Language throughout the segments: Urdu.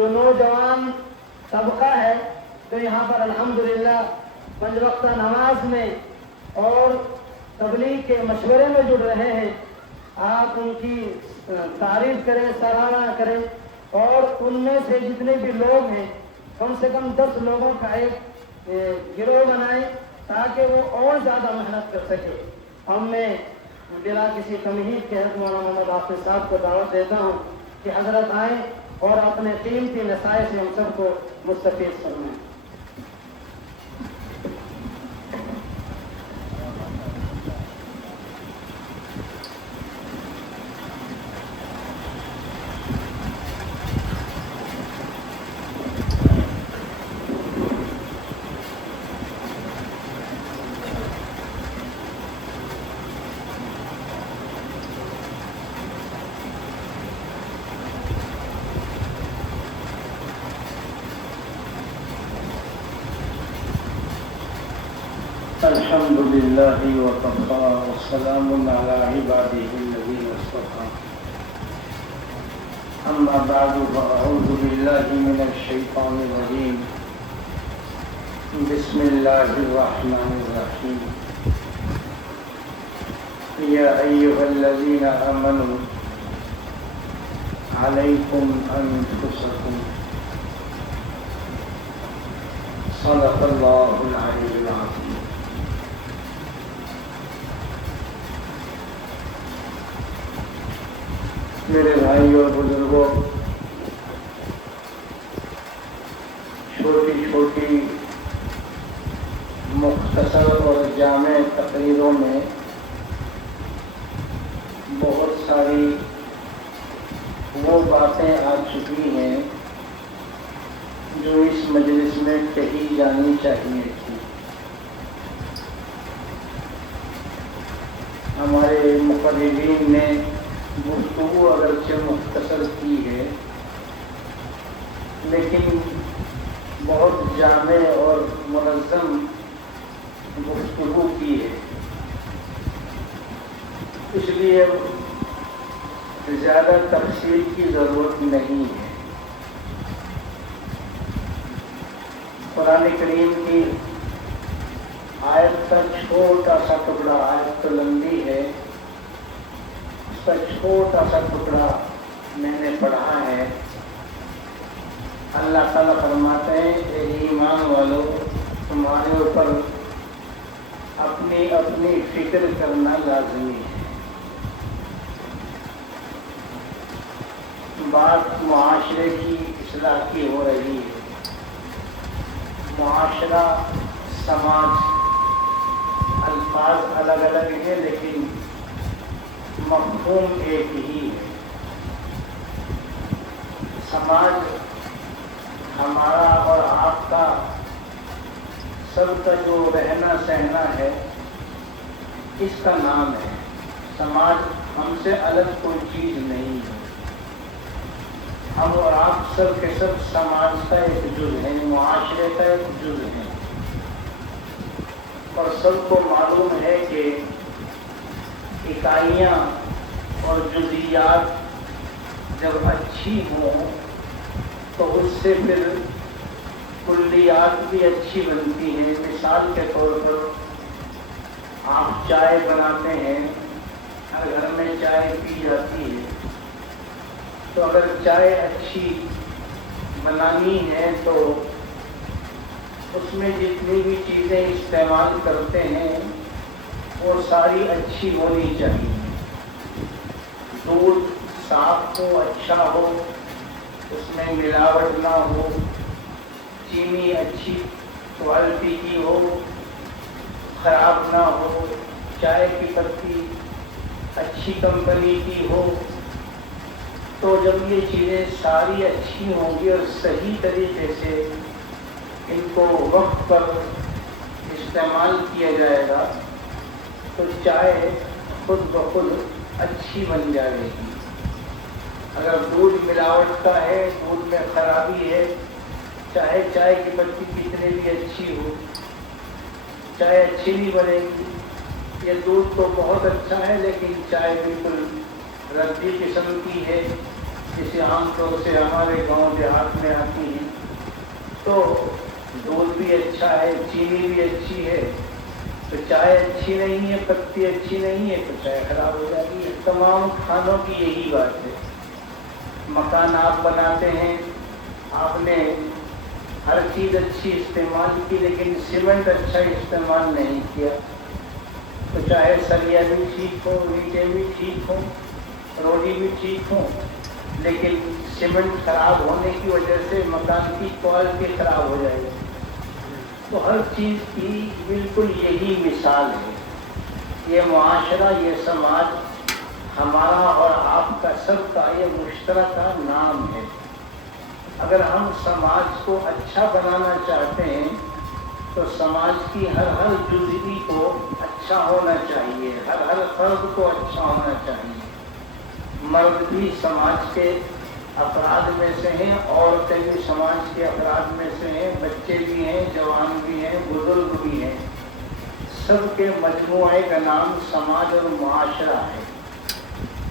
جو نوجوان طبقہ ہے جو یہاں پر الحمدللہ 5 وقتہ نماز میں اور تبلیغ کے مشورے میں جڑ رہے ہیں، آپ ان کی تعریف کریں، سراہنا کریں، اور ان میں سے جتنے بھی لوگ ہیں کم سے کم 10 لوگوں کا ایک گروہ بنائیں تاکہ وہ اور زیادہ محنت کر سکے۔ ہم میں بلا کسی تمہید کے حضرت مولانا محمد حافظ صاحب کو دعوت دیتا ہوں کہ حضرت آئیں اور اپنے قیمتی نصائح سے ہم سب کو مستفید فرمائیں۔ الحمد لله وكفى وسلام على عباده الذين اصطفى أما بعد فأعوذ بالله من الشيطان الرجيم بسم الله الرحمن الرحيم يا أيها الذين آمنوا عليكم أنفسكم صدق الله العلي العظيم۔ میرے بھائی اور بزرگوں، چھوٹی چھوٹی مختصر اور جامع تقریروں میں بہت ساری وہ باتیں آ چکی ہیں جو اس مجلس میں کہی جانی چاہیے تھی۔ ہمارے مقررین نے گفتگو اگرچہ مختصر کی ہے لیکن بہت جامع اور منظم گفتگو کی ہے، اس لیے زیادہ تفصیل کی ضرورت نہیں ہے۔ قرآن کریم کی آیت کا چھوٹا سا ٹکڑا، آیت تو لمبی ہے، اس کا چھوٹا سا ٹکڑا میں نے پڑھا ہے۔ اللہ تعالیٰ فرماتے ہیں اے ایمان والو، تمہارے اوپر اپنی اپنی فکر کرنا لازمی ہے۔ بات معاشرے کی اصلاح کی ہو رہی ہے۔ معاشرہ، سماج، الفاظ الگ الگ ہیں لیکن مفہوم ایک ہی ہے۔ سماج ہمارا اور آپ کا، سب کا جو رہنا سہنا ہے، اس کا نام ہے سماج۔ ہم سے الگ کوئی چیز نہیں ہے، ہم اور آپ سب کے سب سماج کا ایک جز ہے، معاشرے کا ایک جز ہے۔ اور سب کو معلوم ہے کہ اکائیاں اور جزیات جب اچھی ہوں تو اس سے پھر کلیات بھی اچھی بنتی ہیں۔ مثال کے طور پر آپ چائے بناتے ہیں، ہر گھر میں چائے پی جاتی ہے، تو اگر چائے اچھی بنانی ہے تو اس میں جتنی بھی چیزیں استعمال کرتے ہیں وہ ساری اچھی ہونی چاہیے۔ دودھ صاف ہو، اچھا ہو، اس میں ملاوٹ نہ ہو، چینی اچھی کوالٹی کی ہو، خراب نہ ہو، چائے کی پتی اچھی کمپنی کی ہو، تو جب یہ چیزیں ساری اچھی ہوں گی اور صحیح طریقے سے ان کو وقت پر استعمال کیا جائے گا تو چائے خود بخود اچھی بن جائے گی۔ اگر دودھ ملاوٹ کا ہے، دودھ میں خرابی ہے، چاہے چائے کی پتی کتنے بھی اچھی ہو، چائے اچھی نہیں بنے گی۔ یہ دودھ تو بہت اچھا ہے لیکن چائے بالکل ردی قسم کی ہے، جسے عام طور سے ہمارے گاؤں دیہات میں آتی ہیں، تو دودھ بھی اچھا ہے، چینی بھی اچھی ہے، تو چائے اچھی نہیں ہے، پتی اچھی نہیں ہے تو چائے خراب ہو جاتی ہے۔ تمام کھانوں کی یہی بات ہے۔ مکان آپ بناتے ہیں، آپ نے ہر چیز اچھی استعمال کی لیکن سیمنٹ اچھا استعمال نہیں کیا، تو چاہے سریا بھی ٹھیک ہو، اینٹیں بھی ٹھیک ہو، روڈی بھی ٹھیک ہو، لیکن سیمنٹ خراب ہونے کی وجہ سے مکان کی کوالٹی خراب ہو جائے گی۔ تو ہر چیز کی بالکل یہی مثال ہے۔ یہ معاشرہ، یہ سماج ہمارا اور آپ کا سب کا یہ مشترکہ نام ہے۔ اگر ہم سماج کو اچھا بنانا چاہتے ہیں تو سماج کی ہر جزوی کو اچھا ہونا چاہیے، ہر فرد کو اچھا ہونا چاہیے۔ مرد بھی سماج کے افراد میں سے ہیں، عورتیں بھی سماج کے افراد میں سے ہیں، بچے بھی ہیں، جوان بھی ہیں، بزرگ بھی ہیں، سب کے مجموعے کا نام سماج اور معاشرہ ہے۔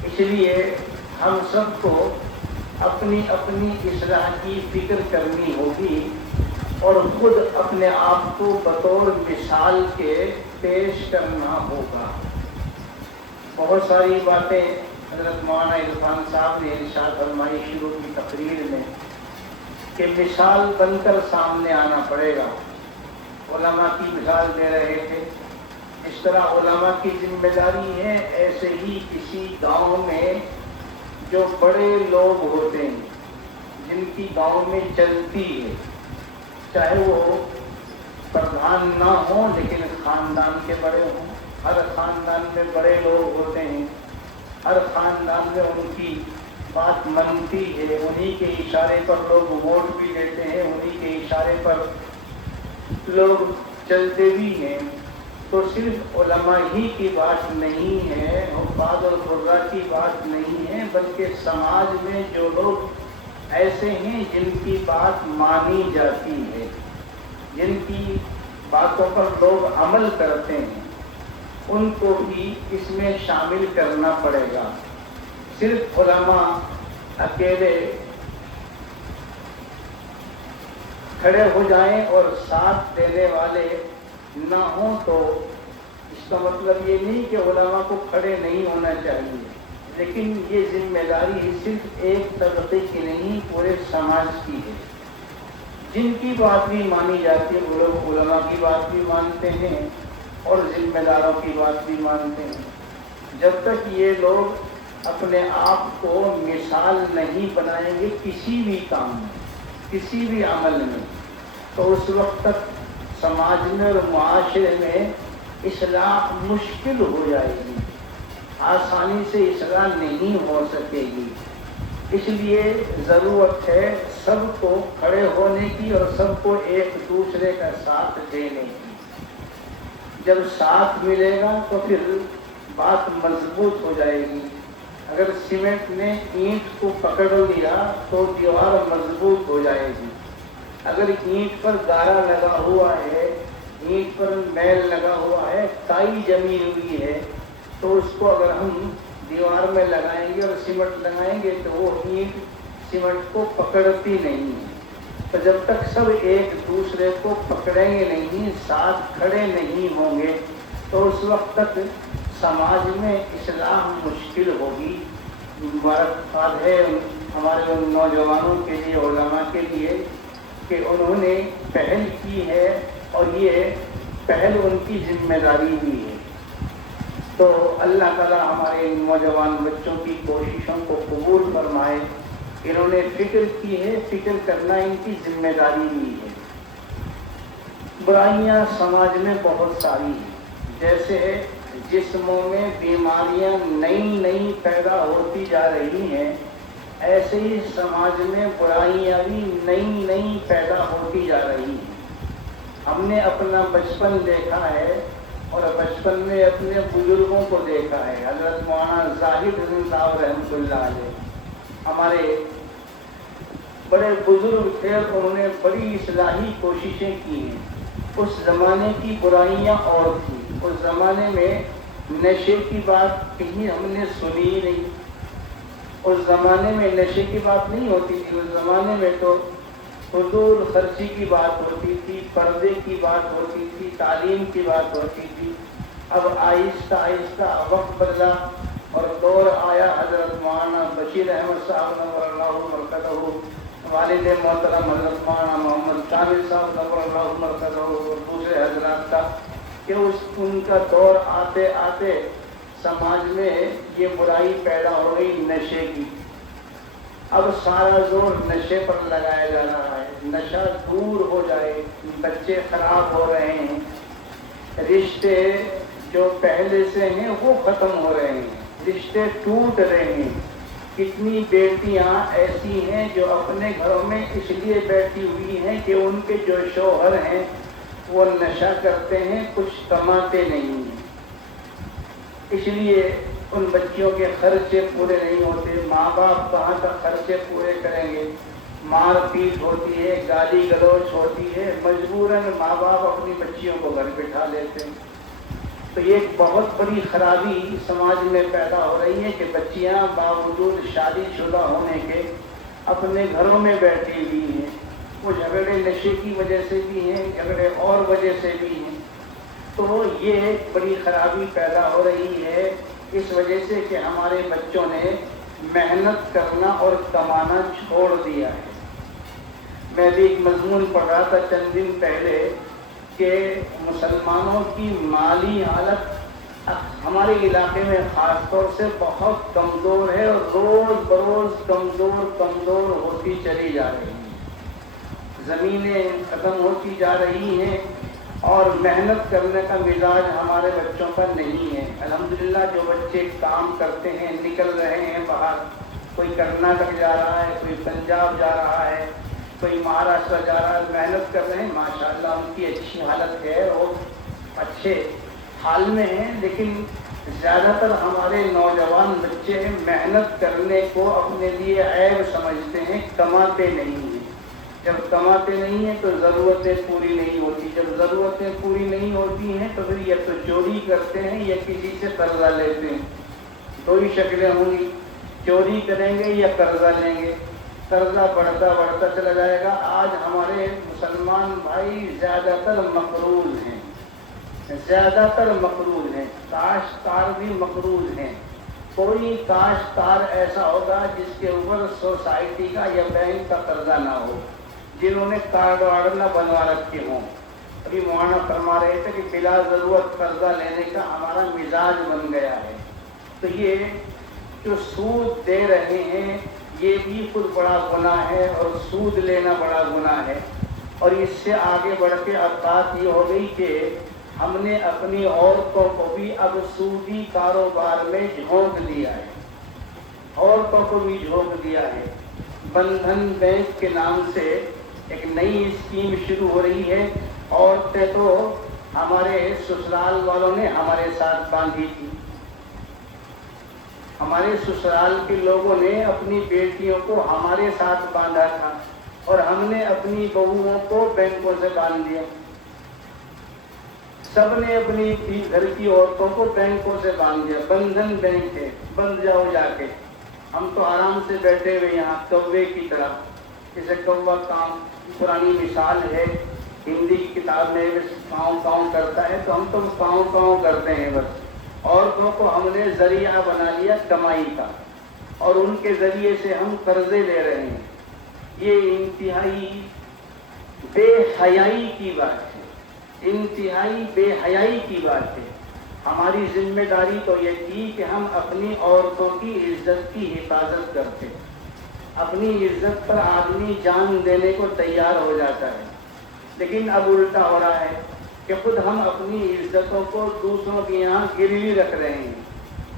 اس لیے ہم سب کو اپنی اپنی اصلاح کی فکر کرنی ہوگی اور خود اپنے آپ کو بطور مثال کے پیش کرنا ہوگا۔ بہت ساری باتیں حضرت مولانا عرفان صاحب نے ارشاد فرمائی شروع کی تقریر میں کہ مثال بن کر سامنے آنا پڑے گا۔ علماء کی مثال دے رہے تھے، اس طرح علماء کی ذمہ داری ہے ایسے ہی کسی گاؤں میں جو بڑے لوگ ہوتے ہیں، جن کی گاؤں میں چلتی ہے، چاہے وہ پردھان نہ ہوں لیکن خاندان کے بڑے ہوں، ہر خاندان میں بڑے لوگ ہوتے ہیں، ہر خاندان میں ان کی بات منتی ہے، انہی کے اشارے پر لوگ ووٹ بھی دیتے ہیں، انہی کے اشارے پر لوگ چلتے بھی ہیں۔ تو صرف علماء ہی کی بات نہیں ہے، حفاظ اور قراء کی بات نہیں ہے، بلکہ سماج میں جو لوگ ایسے ہیں جن کی بات مانی جاتی ہے، جن کی باتوں پر لوگ عمل کرتے ہیں، ان کو بھی اس میں شامل کرنا پڑے گا۔ صرف علماء اکیلے کھڑے ہو جائیں اور ساتھ دینے والے نہ ہوں تو اس کا مطلب یہ نہیں کہ علماء کو کھڑے نہیں ہونا چاہیے، لیکن یہ ذمہ داری صرف ایک طبقے کی نہیں، پورے سماج کی ہے۔ جن کی بات بھی مانی جاتی ہے وہ لوگ علماء کی بات بھی مانتے ہیں اور ذمہ داروں کی بات بھی مانتے ہیں۔ جب تک یہ لوگ اپنے آپ کو مثال نہیں بنائیں گے کسی بھی کام میں، کسی بھی عمل میں، تو اس وقت تک سماج میں اور معاشرے میں اصلاح مشکل ہو جائے گی، آسانی سے اصلاح نہیں ہو سکے گی۔ اس لیے ضرورت ہے سب کو کھڑے ہونے کی اور سب کو ایک دوسرے کا ساتھ دینے کی۔ جب ساتھ ملے گا تو پھر بات مضبوط ہو جائے گی۔ اگر سیمنٹ نے اینٹ کو پکڑ لیا تو دیوار مضبوط ہو جائے گی۔ اگر اینٹ پر گارا لگا ہوا ہے، اینٹ پر میل لگا ہوا ہے، کائی جمی ہوئی ہے، تو اس کو اگر ہم دیوار میں لگائیں گے اور سیمنٹ لگائیں گے تو وہ اینٹ سیمنٹ کو پکڑتی نہیں ہے۔ تو جب تک سب ایک دوسرے کو پکڑیں گے نہیں، ساتھ کھڑے نہیں ہوں گے، تو اس وقت تک سماج میں اصلاح مشکل ہوگی۔ مبارکباد ہے ہمارے ان نوجوانوں کے لیے، علماء کے لیے کہ انہوں نے پہل کی ہے اور یہ پہل ان کی ذمہ داری بھی ہے۔ تو اللہ تعالیٰ ہمارے ان نوجوان بچوں کی کوششوں کو قبول فرمائے۔ انہوں نے فکر کی ہے، فکر کرنا ان کی ذمہ داری بھی ہے۔ برائیاں سماج میں بہت ساری ہیں، جیسے جسموں میں بیماریاں نئی پیدا ہوتی جا رہی ہیں، ایسے ہی سماج میں برائیاں بھی نئی پیدا ہوتی جا رہی ہیں۔ ہم نے اپنا بچپن دیکھا ہے اور بچپن میں اپنے بزرگوں کو دیکھا ہے۔ حضرت مولانا زاہد حسن صاحب رحمۃ اللہ علیہ ہمارے بڑے بزرگ تھے، انہوں نے بڑی اصلاحی کوششیں کی ہیں۔ اس زمانے کی برائیاں اور تھیں، اس زمانے میں نشے کی بات کہیں ہم نے سنی ہی نہیں، اس زمانے میں نشے کی بات نہیں ہوتی تھی، اس زمانے میں تو فضول خرچی کی بات ہوتی تھی، پردے کی بات ہوتی تھی، تعلیم کی بات ہوتی تھی۔ اب آہستہ آہستہ وقت بدلا اور دور آیا حضرت مولانا بشیر احمد صاحب نور اللہ مرکزہ، والد محترم حضرت مولانا محمد کامل صاحب نور اللہ مرکزہ اور دوسرے حضرات کا، کہ ان کا دور آتے آتے سماج میں یہ برائی پیدا ہو گئی نشے کی۔ اب سارا زور نشے پر لگایا جا رہا ہے، نشہ دور ہو جائے، بچے خراب ہو رہے ہیں، رشتے جو پہلے سے ہیں وہ ختم ہو رہے ہیں، رشتے ٹوٹ رہے ہیں۔ کتنی بیٹیاں ایسی ہیں جو اپنے گھروں میں اس لیے بیٹھی ہوئی ہیں کہ ان کے جو شوہر ہیں وہ نشہ کرتے ہیں، کچھ کماتے نہیں ہیں، اس لیے ان بچیوں کے خرچے پورے نہیں ہوتے۔ ماں باپ کہاں تک خرچے پورے کریں گے؟ مار پیٹ ہوتی ہے، گالی گلوچ ہوتی ہے، مجبوراً ماں باپ اپنی بچیوں کو گھر بٹھا لیتے ہیں۔ تو یہ ایک بہت بڑی خرابی سماج میں پیدا ہو رہی ہے کہ بچیاں باوجود شادی شدہ ہونے کے اپنے گھروں میں بیٹھی ہوئی ہیں۔ وہ جھگڑے نشے کی وجہ سے بھی ہیں، جھگڑے اور وجہ سے بھی ہیں۔ تو یہ ایک بڑی خرابی پیدا ہو رہی ہے اس وجہ سے کہ ہمارے بچوں نے محنت کرنا اور کمانا چھوڑ دیا ہے۔ میں بھی ایک مضمون پڑھ رہا تھا چند دن پہلے کہ مسلمانوں کی مالی حالت ہمارے علاقے میں خاص طور سے بہت کمزور ہے اور روز بروز کمزور ہوتی چلی جا رہی ہے۔ زمینیں ختم ہوتی جا رہی ہیں اور محنت کرنے کا مزاج ہمارے بچوں پر نہیں ہے۔ الحمدللہ جو بچے کام کرتے ہیں، نکل رہے ہیں باہر، کوئی کرناٹک جا رہا ہے، کوئی پنجاب جا رہا ہے، کوئی مہاراشٹر جا رہا ہے، محنت کر رہے ہیں، ماشاءاللہ ان کی اچھی حالت ہے، وہ اچھے حال میں ہیں، لیکن زیادہ تر ہمارے نوجوان بچے محنت کرنے کو اپنے لیے عیب سمجھتے ہیں، کماتے نہیں ہیں۔ جب کماتے نہیں ہیں تو ضرورتیں پوری نہیں ہوتی، جب ضرورتیں پوری نہیں ہوتی ہیں تو پھر یا تو چوری کرتے ہیں یا کسی سے قرضہ لیتے ہیں۔ دو ہی شکلیں ہوں گی، چوری کریں گے یا قرضہ لیں گے، قرضہ بڑھتا چلا جائے گا۔ آج ہمارے مسلمان بھائی زیادہ تر مقروض ہیں، کاشتکار بھی مقروض ہیں۔ کوئی کاشتکار ایسا ہوگا جس کے اوپر سوسائٹی کا یا بینک کا قرضہ نہ ہو، جنہوں نے کارڈ وارڈ نہ بنوا رکھے ہوں۔ ابھی مولانا فرما رہے تھے کہ بلا ضرورت قرضہ لینے کا ہمارا مزاج بن گیا ہے۔ تو یہ جو سود دے رہے ہیں یہ بھی خود بڑا گناہ ہے اور سود لینا بڑا گناہ ہے۔ اور اس سے آگے بڑھ کے اب بات یہ ہو گئی کہ ہم نے اپنی عورتوں کو بھی اب سودی کاروبار میں جھونک دیا ہے، بندھن بینک کے نام سے ایک نئی اسکیم شروع ہو رہی ہے۔ عورتیں تو ہمارے سسرال والوں نے ہمارے ساتھ باندھی تھی، ہمارے سسرال کے لوگوں نے اپنی بیٹیوں کو ہمارے ساتھ باندھا تھا اور ہم نے اپنی بہوؤں کو بینکوں سے باندھ دیا۔ سب نے اپنی گھر کی عورتوں کو بینکوں سے باندھ دیا، بندھن بینک ہے، بند جاؤ جا کے۔ ہم تو آرام سے بیٹھے ہوئے یہاں کوے کی طرح، جیسے کوا کام، پرانی مثال ہے ہندی کی کتاب میں، کاؤں کاؤں کرتا ہے تو ہم تو کاؤں کاؤں کرتے ہیں بس۔ عورتوں کو ہم نے ذریعہ بنا لیا کمائی کا اور ان کے ذریعے سے ہم قرضے لے رہے ہیں۔ یہ انتہائی بے حیائی کی بات ہے، انتہائی بے حیائی کی بات ہے۔ ہماری ذمہ داری تو یہ تھی کہ ہم اپنی عورتوں کی عزت کی حفاظت کرتے، اپنی عزت پر آدمی جان دینے کو تیار ہو جاتا ہے، لیکن اب الٹا ہو رہا ہے کہ خود ہم اپنی عزتوں کو دوسروں کے یہاں گروی رکھ رہے ہیں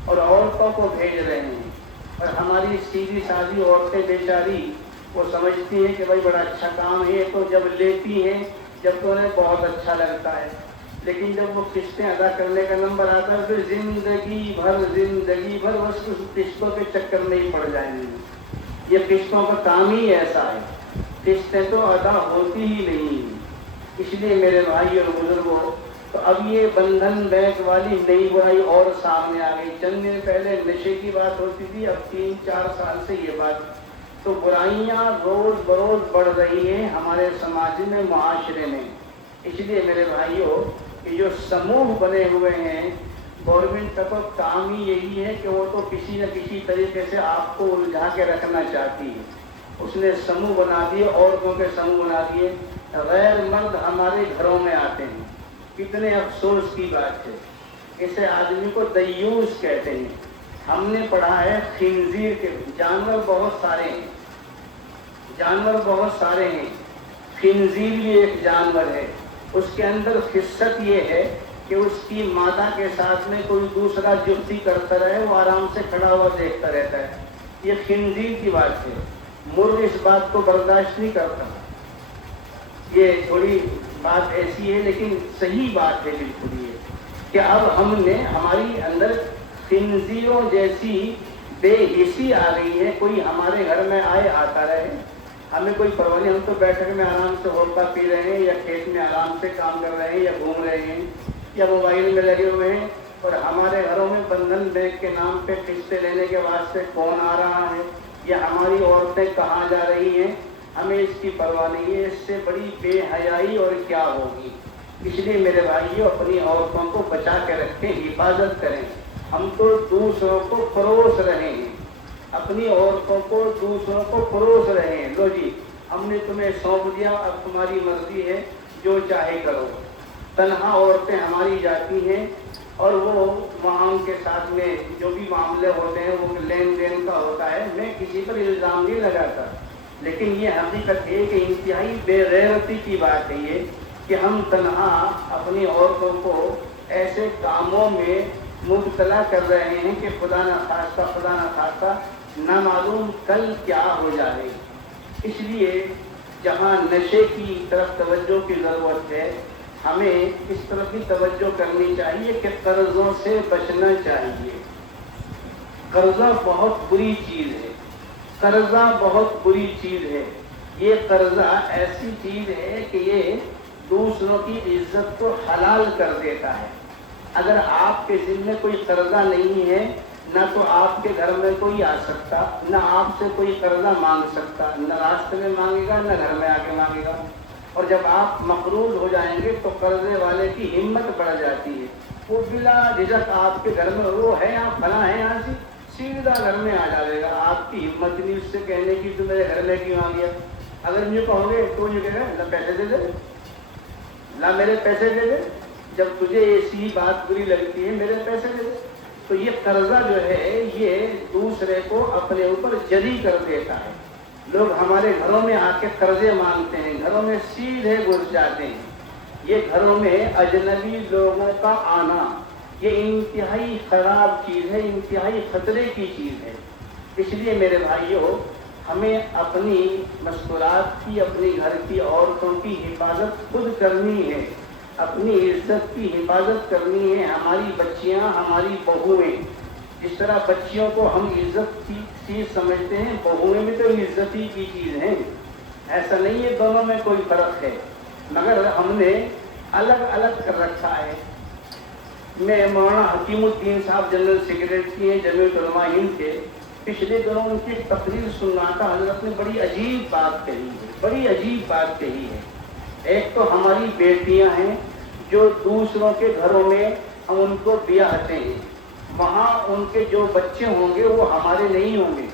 اور عورتوں کو بھیج رہے ہیں۔ اور ہماری سیدھی سادھی عورتیں بیچاری وہ سمجھتی ہیں کہ بھائی بڑا اچھا کام ہے، تو جب لیتی ہیں جب تو انہیں بہت اچھا لگتا ہے، لیکن جب وہ قسطیں ادا کرنے کا نمبر آتا ہے پھر زندگی بھر بس اس قسطوں کے چکر میں ہی پڑ جائیں گے۔ یہ قسطوں کا کام ہی ایسا ہے، قسطیں تو ادا ہوتی ہی نہیں ہیں۔ اس لیے میرے بھائی اور بزرگوں، تو اب یہ بندھن بینک والی نئی برائی اور سامنے آ گئی. چند دن پہلے نشے کی بات ہوتی تھی، اب 3-4 سال سے یہ بات. تو برائیاں روز بروز بڑھ رہی ہیں ہمارے سماج میں، معاشرے میں. اس لیے میرے بھائیوں، یہ جو سموہ بنے ہوئے ہیں، گورنمنٹ کا تو کام ہی یہی ہے کہ وہ تو کسی نہ کسی طریقے سے آپ کو الجھا کے رکھنا چاہتی ہے. اس نے سموہ بنا دیے، عورتوں کے سموہ بنا دیے. غیر مرد ہمارے گھروں میں آتے ہیں. کتنے افسوس کی بات ہے. اسے آدمی کو دیوس کہتے ہیں. ہم نے پڑھا ہے خنزیر کے جانور بہت سارے ہیں، جانور بہت سارے ہیں. خنزیر بھی ایک جانور ہے. اس کے اندر خصت یہ ہے کہ اس کی مادہ کے ساتھ میں کوئی دوسرا جفتی کرتا رہے، وہ آرام سے کھڑا ہوا دیکھتا رہتا ہے. یہ خنزیر کی بات ہے. مرغ اس بات کو برداشت نہیں کرتا. یہ تھوڑی بات ایسی ہے لیکن صحیح بات ہے بالکل یہ کہ اب ہم نے ہماری اندر خنزیروں جیسی بے حسی آ گئی ہے. کوئی ہمارے گھر میں آئے آتا رہے، ہمیں کوئی پرواہ نہیں. ہم تو بیٹھک میں آرام سے ہوکا پی رہے ہیں، یا کھیت میں آرام سے کام کر رہے ہیں، یا گھوم رہے ہیں، یا موبائل میں لگے ہوئے ہیں. اور ہمارے گھروں میں بندھن بینک کے نام پہ قسطیں لینے کے واسطے کون آ رہا ہے، یا ہماری عورتیں کہاں جا رہی ہیں، ہمیں اس کی پرواہ نہیں ہے. اس سے بڑی بے حیائی اور کیا ہوگی. اس لیے میرے بھائیوں، اپنی عورتوں کو بچا کے رکھیں، حفاظت کریں. ہم تو دوسروں کو پروس رہے ہیں، اپنی عورتوں کو دوسروں کو پروس رہے ہیں. لو جی، ہم نے تمہیں سونپ دیا، اب تمہاری مرضی ہے، جو چاہے کرو. تنہا عورتیں ہماری جاتی ہیں اور وہ وہاں ان کے ساتھ میں جو بھی معاملے ہوتے ہیں وہ لین دین کا ہوتا ہے. میں کسی پر الزام نہیں لگاتا، لیکن یہ حقیقت ہے کہ انتہائی بے غیرتی کی بات ہے یہ کہ ہم تنہا اپنی عورتوں کو ایسے کاموں میں مبتلا کر رہے ہیں کہ خدا نہ خواستہ نہ معلوم کل کیا ہو جائے. اس لیے جہاں نشے کی طرف توجہ کی ضرورت ہے، ہمیں اس طرف بھی توجہ کرنی چاہیے کہ قرضوں سے بچنا چاہیے. قرضہ بہت بری چیز ہے. قرضہ بہت بری چیز ہے. یہ قرضہ ایسی چیز ہے کہ یہ دوسروں کی عزت کو حلال کر دیتا ہے. اگر آپ کے ذمہ کوئی قرضہ نہیں ہے، نہ تو آپ کے گھر میں کوئی آ سکتا، نہ آپ سے کوئی قرضہ مانگ سکتا. نہ راستے میں مانگے گا، نہ گھر میں آ کے مانگے گا. اور جب آپ مقروض ہو جائیں گے تو قرضے والے کی ہمت بڑھ جاتی ہے. وہ بلا جھجک آپ کے گھر میں وہ ہے، آپ فلاں ہیں، یہاں سے سیدھا گھر میں آ جائے گا. آپ کی ہمت نہیں اس سے کہنے کی تو میرے گھر میں کیوں آ گیا. اگر مجھے کہو گے تو یہ کہے گا لا پیسے دے دے، لا میرے پیسے دے دے. جب تجھے ایسی بات بری لگتی ہے میرے پیسے دے دے. تو یہ قرضہ جو ہے یہ دوسرے کو اپنے اوپر جری کر دیتا ہے. لوگ ہمارے گھروں میں آ کے قرضے مانگتے ہیں، گھروں میں سیدھے گھس جاتے ہیں. یہ گھروں میں اجنبی لوگوں کا آنا یہ انتہائی خراب چیز ہے، انتہائی خطرے کی چیز ہے. اس لیے میرے بھائیوں، ہمیں اپنی مستورات کی، اپنی گھر کی عورتوں کی حفاظت خود کرنی ہے. اپنی عزت کی حفاظت کرنی ہے. ہماری بچیاں، ہماری بہویں، جس طرح بچیوں کو ہم عزت کی چیز سمجھتے ہیں، بہویں بھی تو عزت ہی کی چیز ہیں. ایسا نہیں ہے دونوں میں کوئی فرق ہے، مگر ہم نے الگ الگ کر رکھا ہے. میں مولانا حکیم الدین صاحب جنرل سیکریٹری ہیں جمعیت علماء ہند کے. پچھلے دنوں ان کی تقریر سننا تھا. حضرت نے بڑی عجیب بات کہی ہے، بڑی عجیب بات کہی ہے. ایک تو ہماری بیٹیاں ہیں جو دوسروں کے گھروں میں ہم ان کو بیاہتے ہیں، وہاں ان کے جو بچے ہوں گے وہ ہمارے نہیں ہوں گے.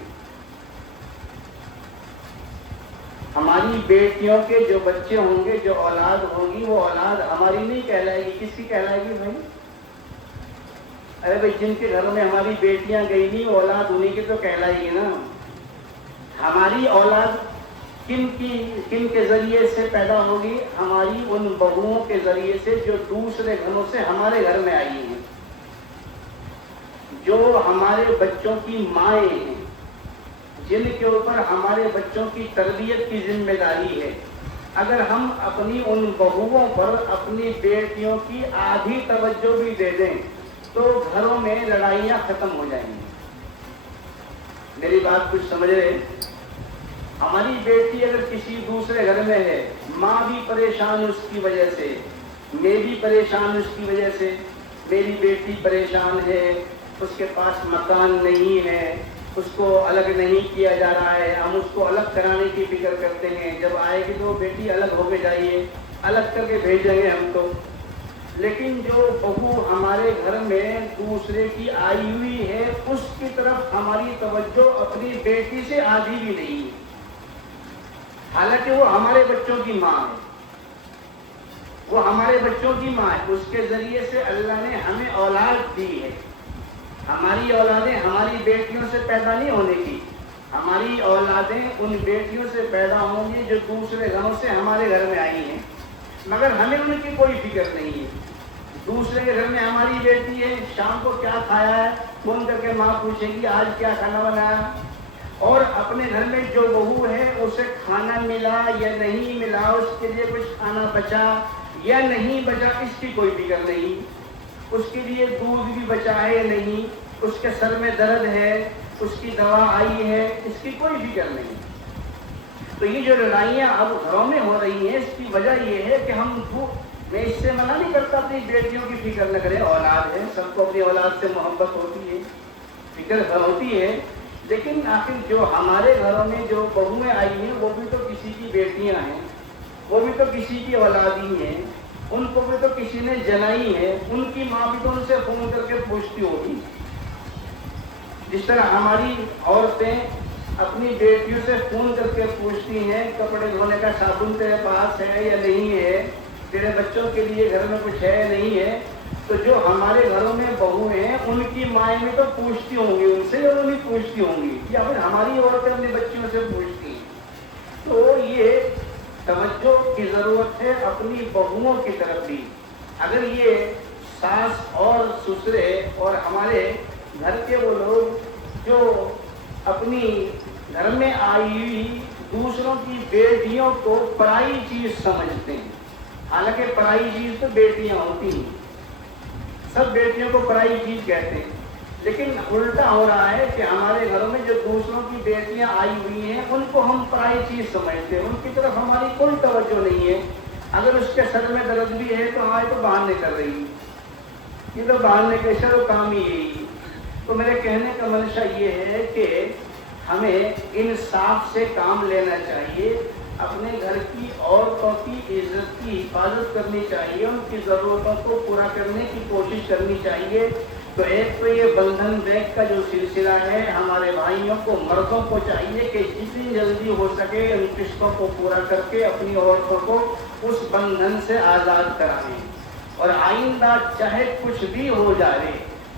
ہماری بیٹیوں کے جو بچے ہوں گے، جو اولاد ہوگی، وہ اولاد ہماری نہیں کہلائے گی. کس کی کہلائے گی بھائی؟ ارے بھائی، جن کے گھروں میں ہماری بیٹیاں گئی نہیں، اولاد انہیں کی تو کہلائے گی نا. ہماری اولاد کن کے ذریعے سے پیدا ہوگی؟ ہماری ان بہوؤں کے ذریعے سے جو دوسرے گھروں سے ہمارے گھر میں آئی ہیں، جو ہمارے بچوں کی مائیں ہیں، جن کے اوپر ہمارے بچوں کی تربیت کی ذمہ داری ہے. اگر ہم اپنی ان بہوؤں پر اپنی بیٹیوں کی آدھی توجہ بھی دے دیں تو گھروں میں لڑائیاں ختم ہو جائیں گی. میری بات کچھ سمجھ رہے؟ ہماری بیٹی اگر کسی دوسرے گھر میں ہے، ماں بھی پریشان اس کی وجہ سے، میں بھی پریشان اس کی وجہ سے، میری بیٹی پریشان ہے، اس کے پاس مکان نہیں ہے، اس کو الگ نہیں کیا جا رہا ہے، ہم اس کو الگ کرانے کی فکر کرتے ہیں، جب آئے گی تو بیٹی الگ ہو کے جائیے، الگ کر کے بھیجیں گے ہم تو۔ لیکن جو بہو ہمارے گھر میں دوسرے کی آئی ہوئی ہے، اس کی طرف ہماری توجہ اپنی بیٹی سے آدھی بھی نہیں ہے، حالانکہ وہ ہمارے بچوں کی ماں ہے، وہ ہمارے بچوں کی ماں ہے، اس کے ذریعے سے اللہ نے ہمیں اولاد دی ہے۔ ہماری اولادیں ہماری بیٹیوں سے پیدا نہیں ہونے کی، ہماری اولادیں ان بیٹیوں سے پیدا ہوں گی جو دوسرے گھروں سے ہمارے گھر میں آئی ہیں، مگر ہمیں ان کی کوئی فکر نہیں ہے۔ دوسرے کے گھر میں ہماری بیٹی ہے، شام کو کیا کھایا ہے، فون کر کے ماں پوچھے گی آج کیا کھانا بنایا، اور اپنے گھر میں جو بہو ہے اسے کھانا ملا یا نہیں ملا، اس کے لیے کچھ کھانا بچا یا نہیں بچا، اس کی کوئی فکر نہیں، اس کے لیے دودھ بھی بچا ہے یا نہیں، اس کے سر میں درد ہے، اس کی دوا آئی ہے، اس کی کوئی فکر نہیں۔ تو یہ جو لڑائیاں اب گھروں میں ہو رہی ہیں، اس کی وجہ یہ ہے کہ میں اس سے منع نہیں کرتا اپنی بیٹیوں کی فکر نہ کریں، اولاد ہے، سب کو اپنی اولاد سے محبت ہوتی ہے، فکر ہوتی ہے، لیکن آخر جو ہمارے گھروں میں جو بہویں آئی ہیں وہ بھی تو کسی کی بیٹیاں ہیں، وہ بھی تو کسی کی اولادی ہیں، ان کو بھی تو کسی نے جلائی ہے، ان کی ماں بھی تو ان سے فون کر کے پوچھتی ہوگی، جس طرح ہماری عورتیں اپنی بیٹیوں سے فون کر کے پوچھتی ہیں کپڑے دھونے کا صابن تیرے پاس ہے یا نہیں ہے، تیرے بچوں کے لیے گھر میں کچھ ہے نہیں ہے، تو جو ہمارے گھروں میں بہو ہیں ان کی مائیں بھی تو پوچھتی ہوں گی ان سے، اور انہیں پوچھتی ہوں گی، یا پھر ہماری عورتیں اپنے بچوں سے پوچھتی ہیں۔ تو یہ توجہ کی ضرورت ہے اپنی بہوؤں کی طرف بھی۔ اگر یہ ساس اور سسرے اور ہمارے گھر کے وہ لوگ جو اپنی گھر میں آئی ہوئی دوسروں کی بیٹیوں کو پرائی چیز سمجھتے ہیں، حالانکہ پرائی چیز تو بیٹیاں ہوتی ہیں، سب بیٹیوں کو پرائی چیز کہتے ہیں، لیکن الٹا ہو رہا ہے کہ ہمارے گھروں میں جو دوسروں کی بیٹیاں آئی ہوئی ہیں ان کو ہم پرائی چیز سمجھتے ہیں، ان کی طرف ہماری کوئی توجہ نہیں ہے۔ اگر اس کے سر میں درد بھی ہے تو ہمارے تو بہانے کر رہی ہے، یہ تو بہانے کے شروع کام ہی یہی ہے۔ تو میرے کہنے کا منشا یہ ہے کہ ہمیں انصاف سے کام لینا چاہیے، اپنے گھر کی عورتوں کی عزت کی حفاظت کرنی چاہیے، ان کی ضرورتوں کو پورا کرنے کی کوشش کرنی چاہیے۔ تو ایک تو یہ بندھن بینک کا جو سلسلہ ہے، ہمارے بھائیوں کو مردوں کو چاہیے کہ جتنی جلدی ہو سکے ان قسطوں کو پورا کر کے اپنی عورتوں کو اس بندھن سے آزاد کرائیں، اور آئندہ چاہے کچھ بھی ہو جائے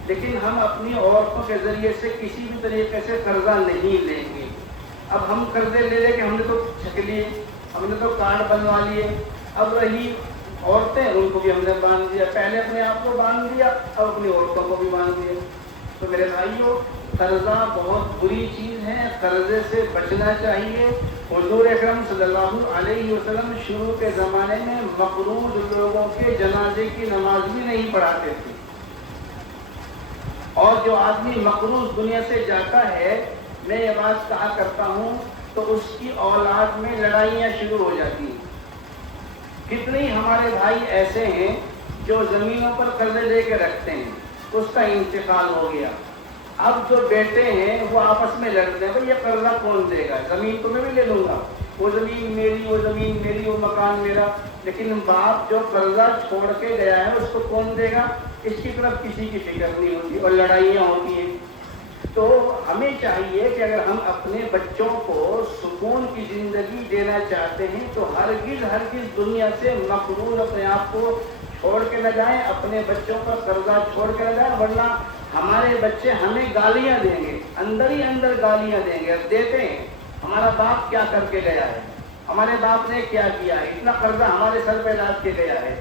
لیکن ہم اپنی عورتوں کے ذریعے سے کسی بھی طریقے سے قرضہ نہیں لیں گے۔ اب ہم قرضے لے لے کے ہم نے تو چھک لیے، ہم نے تو کارڈ بنوا لیے، اب رہی عورتیں ان کو بھی ہم نے باندھ دیا، پہلے اپنے آپ کو باندھ دیا، اب اپنی عورتوں کو بھی باندھ دیا۔ تو میرے بھائیوں، قرضہ بہت بری چیز ہے، قرضے سے بچنا چاہیے۔ حضور اکرم صلی اللہ علیہ وسلم شروع کے زمانے میں مقروض لوگوں کے جنازے کی نماز بھی نہیں پڑھاتے تھے، اور جو آدمی مقروض دنیا سے جاتا ہے، میں یہ بات کہا کرتا ہوں، تو اس کی اولاد میں لڑائیاں شروع ہو جاتی ہیں۔ کتنے ہمارے بھائی ایسے ہیں جو زمینوں پر قرضے لے کے رکھتے ہیں، اس کا انتقال ہو گیا، اب جو بیٹے ہیں وہ آپس میں لڑتے ہیں، بھئی یہ قرضہ کون دے گا، زمین تو میں بھی لے لوں گا، وہ زمین میری، وہ زمین میری، وہ مکان میرا، لیکن باپ جو قرضہ چھوڑ کے گیا ہے اس کو کون دے گا، اس کی طرف کسی کی فکر نہیں ہوتی، اور لڑائیاں ہوتی ہیں۔ تو ہمیں چاہیے کہ اگر ہم اپنے بچوں کو سکون کی زندگی دینا چاہتے ہیں تو ہرگز دنیا سے مقروض اپنے آپ کو چھوڑ کے نہ جائیں، اپنے بچوں کا قرضہ چھوڑ کے نہ جائیں، ورنہ ہمارے بچے ہمیں گالیاں دیں گے، اندر ہی اندر گالیاں دیں گے، اب دیتے ہیں ہمارا باپ کیا کر کے گیا ہے، ہمارے باپ نے کیا کیا ہے، اتنا قرضہ ہمارے سر پہ لاد کے گیا ہے۔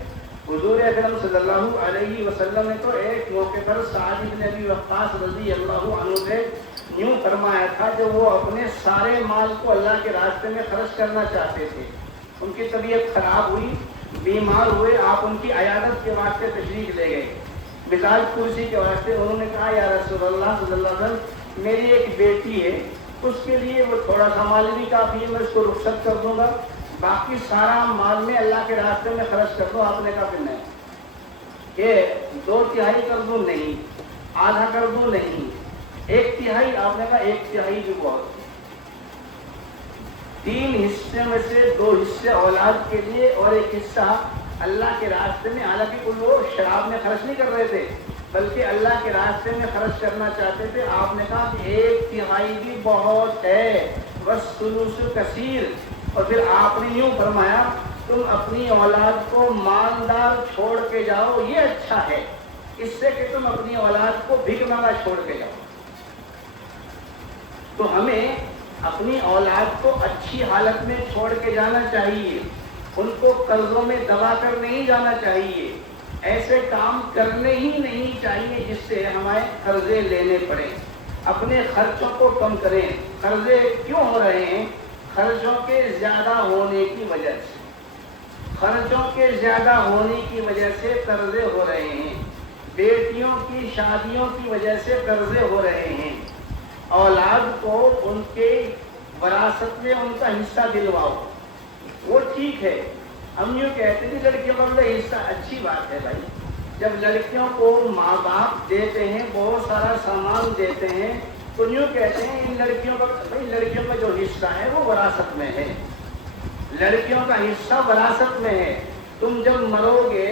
حضور اکرم صلی اللہ علیہ وسلم نے تو ایک موقع پر سعد بن ابی وقاص رضی اللہ عنہ سے یوں فرمایا تھا کہ وہ اپنے سارے مال کو اللہ کے راستے میں خرچ کرنا چاہتے تھے، ان کی طبیعت خراب ہوئی، بیمار ہوئے، آپ ان کی عیادت کے واسطے تشریف لے گئے، مزاج پرسی کے واسطے، انہوں نے کہا یا رسول اللہ صلی اللہ علیہ وسلم، میری ایک بیٹی ہے اس کے لیے وہ تھوڑا سا مال بھی کافی ہے، میں اس کو رخصت کر دوں گا، باقی سارا مال میں اللہ کے راستے میں خرچ کر دو۔ آپ نے کہا کہ نہیں، کہ 2/3 کر دوں، نہیں، آدھا کر دوں، نہیں، 1/3۔ آپ نے کہا 1/3 بھی بہت، 3 حصے میں سے 2 حصے اولاد کے لیے اور 1 حصہ اللہ کے راستے میں۔ حالانکہ وہ شراب میں خرچ نہیں کر رہے تھے بلکہ اللہ کے راستے میں خرچ کرنا چاہتے تھے۔ آپ نے کہا کہ 1/3 بھی بہت ہے، بس ثلث کثیر۔ اور پھر آپ نے یوں فرمایا تم اپنی اولاد کو مالدار چھوڑ کے جاؤ، یہ اچھا ہے اس سے کہ تم اپنی اولاد کو بھیک مانگا چھوڑ کے جاؤ۔ تو ہمیں اپنی اولاد کو اچھی حالت میں چھوڑ کے جانا چاہیے، ان کو قرضوں میں دبا کر نہیں جانا چاہیے، ایسے کام کرنے ہی نہیں چاہیے جس سے ہمیں قرضے لینے پڑیں۔ اپنے خرچوں کو کم کریں۔ قرضے کیوں ہو رہے ہیں؟ خرچوں کے زیادہ ہونے کی وجہ سے، خرچوں کے زیادہ ہونے کی وجہ سے قرضے ہو رہے ہیں۔ بیٹیوں کی شادیوں کی وجہ سے قرضے ہو رہے ہیں۔ اولاد کو ان کے وراثت میں ان کا حصہ دلواؤ، وہ ٹھیک ہے۔ ہم یوں کہتے ہیں کہ لڑکیوں کا حصہ، اچھی بات ہے بھائی، جب لڑکیوں کو ماں باپ دیتے ہیں، بہت سارا سامان دیتے ہیں، تو یوں کہتے ہیں ان لڑکیوں کا، بھائی لڑکیوں کا جو حصہ ہے وہ وراثت میں ہے، لڑکیوں کا حصہ وراثت میں ہے۔ تم جب مرو گے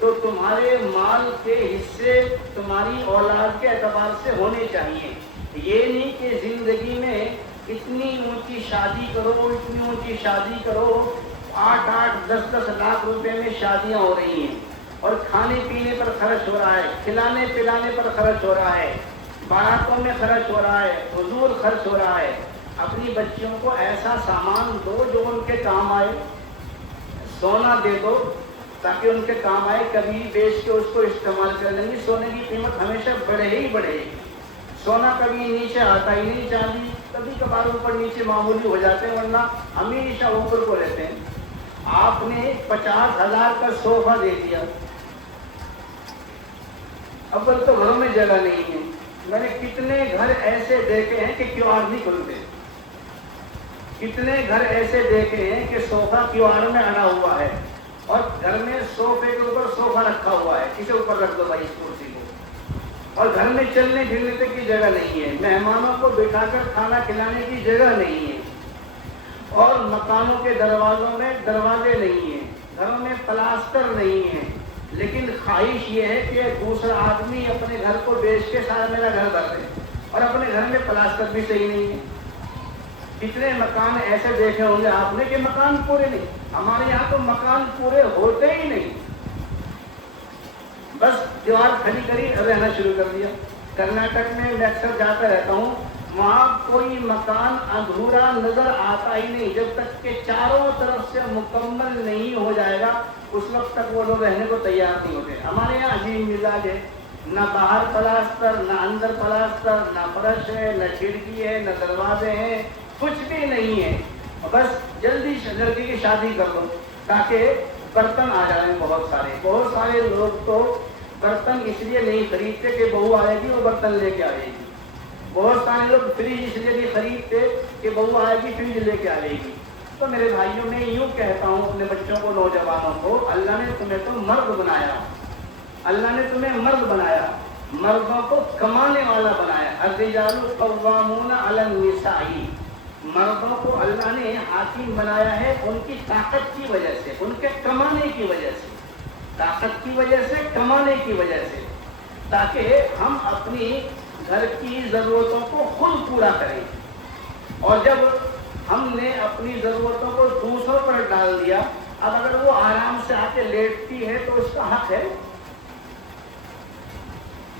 تو تمہارے مال کے حصے تمہاری اولاد کے اعتبار سے ہونے چاہیے۔ یہ نہیں کہ زندگی میں اتنی اونچی شادی کرو، اتنی اونچی شادی کرو، 8-8 10-10 لاکھ روپے میں شادیاں ہو رہی ہیں اور کھانے پینے پر خرچ ہو رہا ہے، کھلانے پلانے پر خرچ ہو رہا ہے، باراتوں میں خرچ ہو رہا ہے، فضول خرچ ہو رہا ہے۔ اپنی بچیوں کو ایسا سامان دو جو ان کے کام آئے، سونا دے دو تاکہ ان کے کام آئے، کبھی بیچ کے اس کو استعمال کر لیں گے۔ سونے کی قیمت ہمیشہ بڑھے ہی بڑھے گی، سونا کبھی نیچے آتا ہی نہیں، چاندی کبھی کبھار اوپر نیچے معمولی ہو جاتے ہیں، ورنہ ہمیشہ اوپر کو رہتے ہیں۔ آپ نے 50,000 کا صوفہ دے دیا، اول تو گھروں میں جگہ نہیں ہے۔ میں نے کتنے گھر ایسے دیکھے ہیں کہ QR نہیں کھلتے، کتنے گھر ایسے دیکھے ہیں کہ صوفہ QR میں اڑا ہوا ہے اور گھر میں صوفے کے اوپر صوفہ رکھا ہوا ہے، اسے اوپر رکھ دو بھائی اس کرسی کو، اور گھر میں چلنے پھرنے کی جگہ نہیں ہے، مہمانوں کو بٹھا کر کھانا کھلانے کی جگہ نہیں ہے، اور مکانوں کے دروازوں میں دروازے نہیں ہیں، گھروں میں پلاسٹر نہیں ہے۔ لیکن خواہش یہ ہے کہ دوسرا آدمی اپنے گھر کو بیچ کے سارا میرا گھر بھر دے، اور اپنے گھر میں پلاسٹر بھی صحیح نہیں ہے۔ کتنے مکان ایسے دیکھے ہوں گے آپ نے کہ مکان پورے نہیں۔ ہمارے یہاں تو مکان پورے ہوتے ہی نہیں، بس دیوار کھڑی کری رہنا شروع کر دیا۔ کرناٹک میں اکثر جاتا رہتا ہوں، وہاں کوئی مکان ادھورا نظر آتا ہی نہیں، جب تک کہ چاروں طرف سے مکمل نہیں ہو جائے گا اس وقت تک وہ لوگ رہنے کو تیار نہیں ہوتے۔ ہمارے یہاں عجیب مزاج ہے، نہ باہر پلاسٹر، نہ اندر پلاسٹر، نہ فرش ہے، نہ کھڑکی ہے، نہ دروازے ہیں، کچھ بھی نہیں ہے۔ بس جلدی لڑکی کی شادی کر لو تاکہ برتن آ جائیں۔ بہت سارے لوگ تو برتن اس لیے نہیں خریدتے کہ بہو آئے گی وہ برتن لے کے آئے گی، بہت سارے لوگ فریج اس لیے نہیں خریدتے کہ بہو آئے گی فریج لے کے آئے گی۔ تو میرے بھائیوں میں یوں کہتا ہوں اپنے بچوں کو، نوجوانوں کو، اللہ نے تمہیں تو مرد بنایا، اللہ نے تمہیں مرد بنایا، مردوں کو کمانے والا بنایا۔ الرجال قوامون علی النساء، مردوں کو اللہ نے حاکم بنایا ہے ان کی طاقت کی وجہ سے، ان کے کمانے کی وجہ سے، طاقت کی وجہ سے، کمانے کی وجہ سے، تاکہ ہم اپنی گھر کی ضرورتوں کو خود پورا کریں۔ اور جب ہم نے اپنی ضرورتوں کو دوسروں پر ڈال دیا، اب اگر وہ آرام سے آ کے لیٹتی ہے تو اس کا حق ہے۔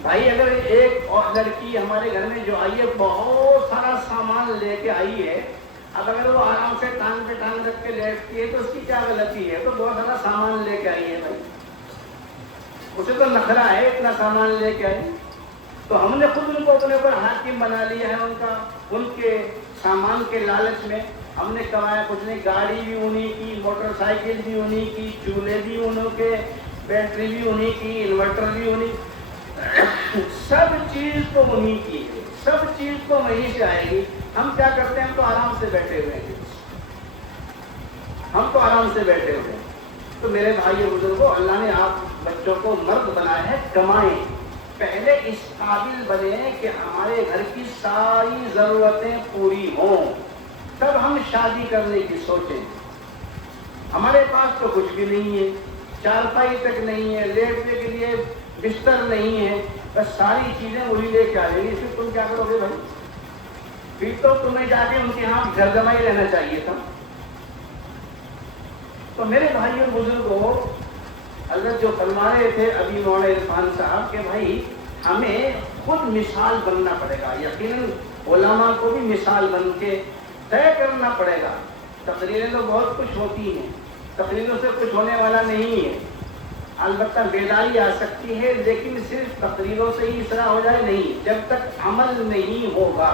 بھائی اگر ایک اور لڑکی ہمارے گھر میں جو آئی ہے بہت سارا سامان لے کے آئی ہے، اب اگر وہ آرام سے ٹانگ پہ ٹانگ رکھ کے لیٹتی ہے تو اس کی کیا غلطی ہے؟ تو بہت سارا سامان لے کے آئی ہے بھائی، اسے تو نخرا ہے اتنا سامان لے کے آئی۔ تو ہم نے خود ان کو اپنے اوپر حاکم بنا لیا ہے، ان کے سامان کے لالچ میں ہم نے کمایا کچھ نہیں، گاڑی بھی انہیں کی، موٹر سائیکل بھی انہیں کی، چولہے بھی انہوں کے، بیٹری بھی انہیں کی، انورٹر بھی انہیں، سب چیز تو انہیں کی ہے، سب چیز تو وہیں سے آئے گی. ہم کیا کرتے ہیں؟ ہم تو آرام سے بیٹھے ہوئے ہیں. ہم تو آرام سے بیٹھے ہوئے ہیں. تو میرے بھائی اور بزرگوں، اللہ نے آپ بچوں کو مرد بنایا ہے، کمائیں. پہلے اس قابل بنے کہ ہمارے گھر کی ساری ضرورتیں پوری ہوں، تب ہم شادی کرنے کی سوچیں. ہمارے پاس تو کچھ بھی نہیں ہے، چارپائی تک نہیں ہے، لیٹنے کے لیے بستر نہیں ہے، بس ساری چیزیں وہی لے کے آ جائیں گی. پھر تم کیا کرو گے بھائی؟ پھر تو تمہیں جا کے ان کے ہاں گھر جمائی رہنا چاہیے تھا. تو میرے بھائی اور بزرگوں، حضرت جو فرما رہے تھے ابھی مولانا عرفان صاحب کہ بھائی ہمیں خود مثال بننا پڑے گا. یقیناً علماء کو بھی مثال بن کے طے کرنا پڑے گا. تقریریں تو بہت کچھ ہوتی ہیں، تقریروں سے کچھ ہونے والا نہیں ہے. البتہ بیداری آ سکتی ہے، لیکن صرف تقریروں سے ہی اصلاح ہو جائے نہیں. جب تک عمل نہیں ہوگا،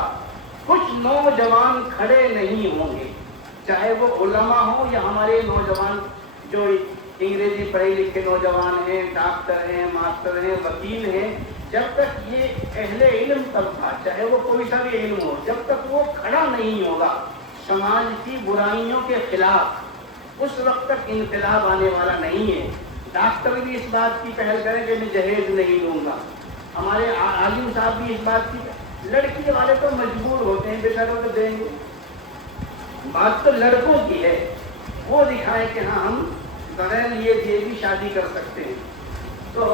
کچھ نوجوان کھڑے نہیں ہوں گے، چاہے وہ علماء ہوں یا ہمارے نوجوان جو انگریزی پڑھے لکھے نوجوان ہیں، ڈاکٹر ہیں، ماسٹر ہیں، وکیل ہیں. جب تک یہ اہل علم طبقہ، چاہے وہ کوئی سا بھی علم ہو، جب تک وہ کھڑا نہیں ہوگا سماج کی برائیوں کے خلاف، اس وقت تک انقلاب آنے والا نہیں ہے. ڈاکٹر بھی اس بات کی پہل کریں کہ میں جہیز نہیں لوں گا. ہمارے عالم صاحب بھی اس بات کی، لڑکی والے تو مجبور ہوتے ہیں بیچاروں کو دیں گے. بات تو لڑکوں کی ہے، وہ دکھائے کہ ہاں ہم بغیر یہ دیے بھی شادی کر سکتے ہیں. تو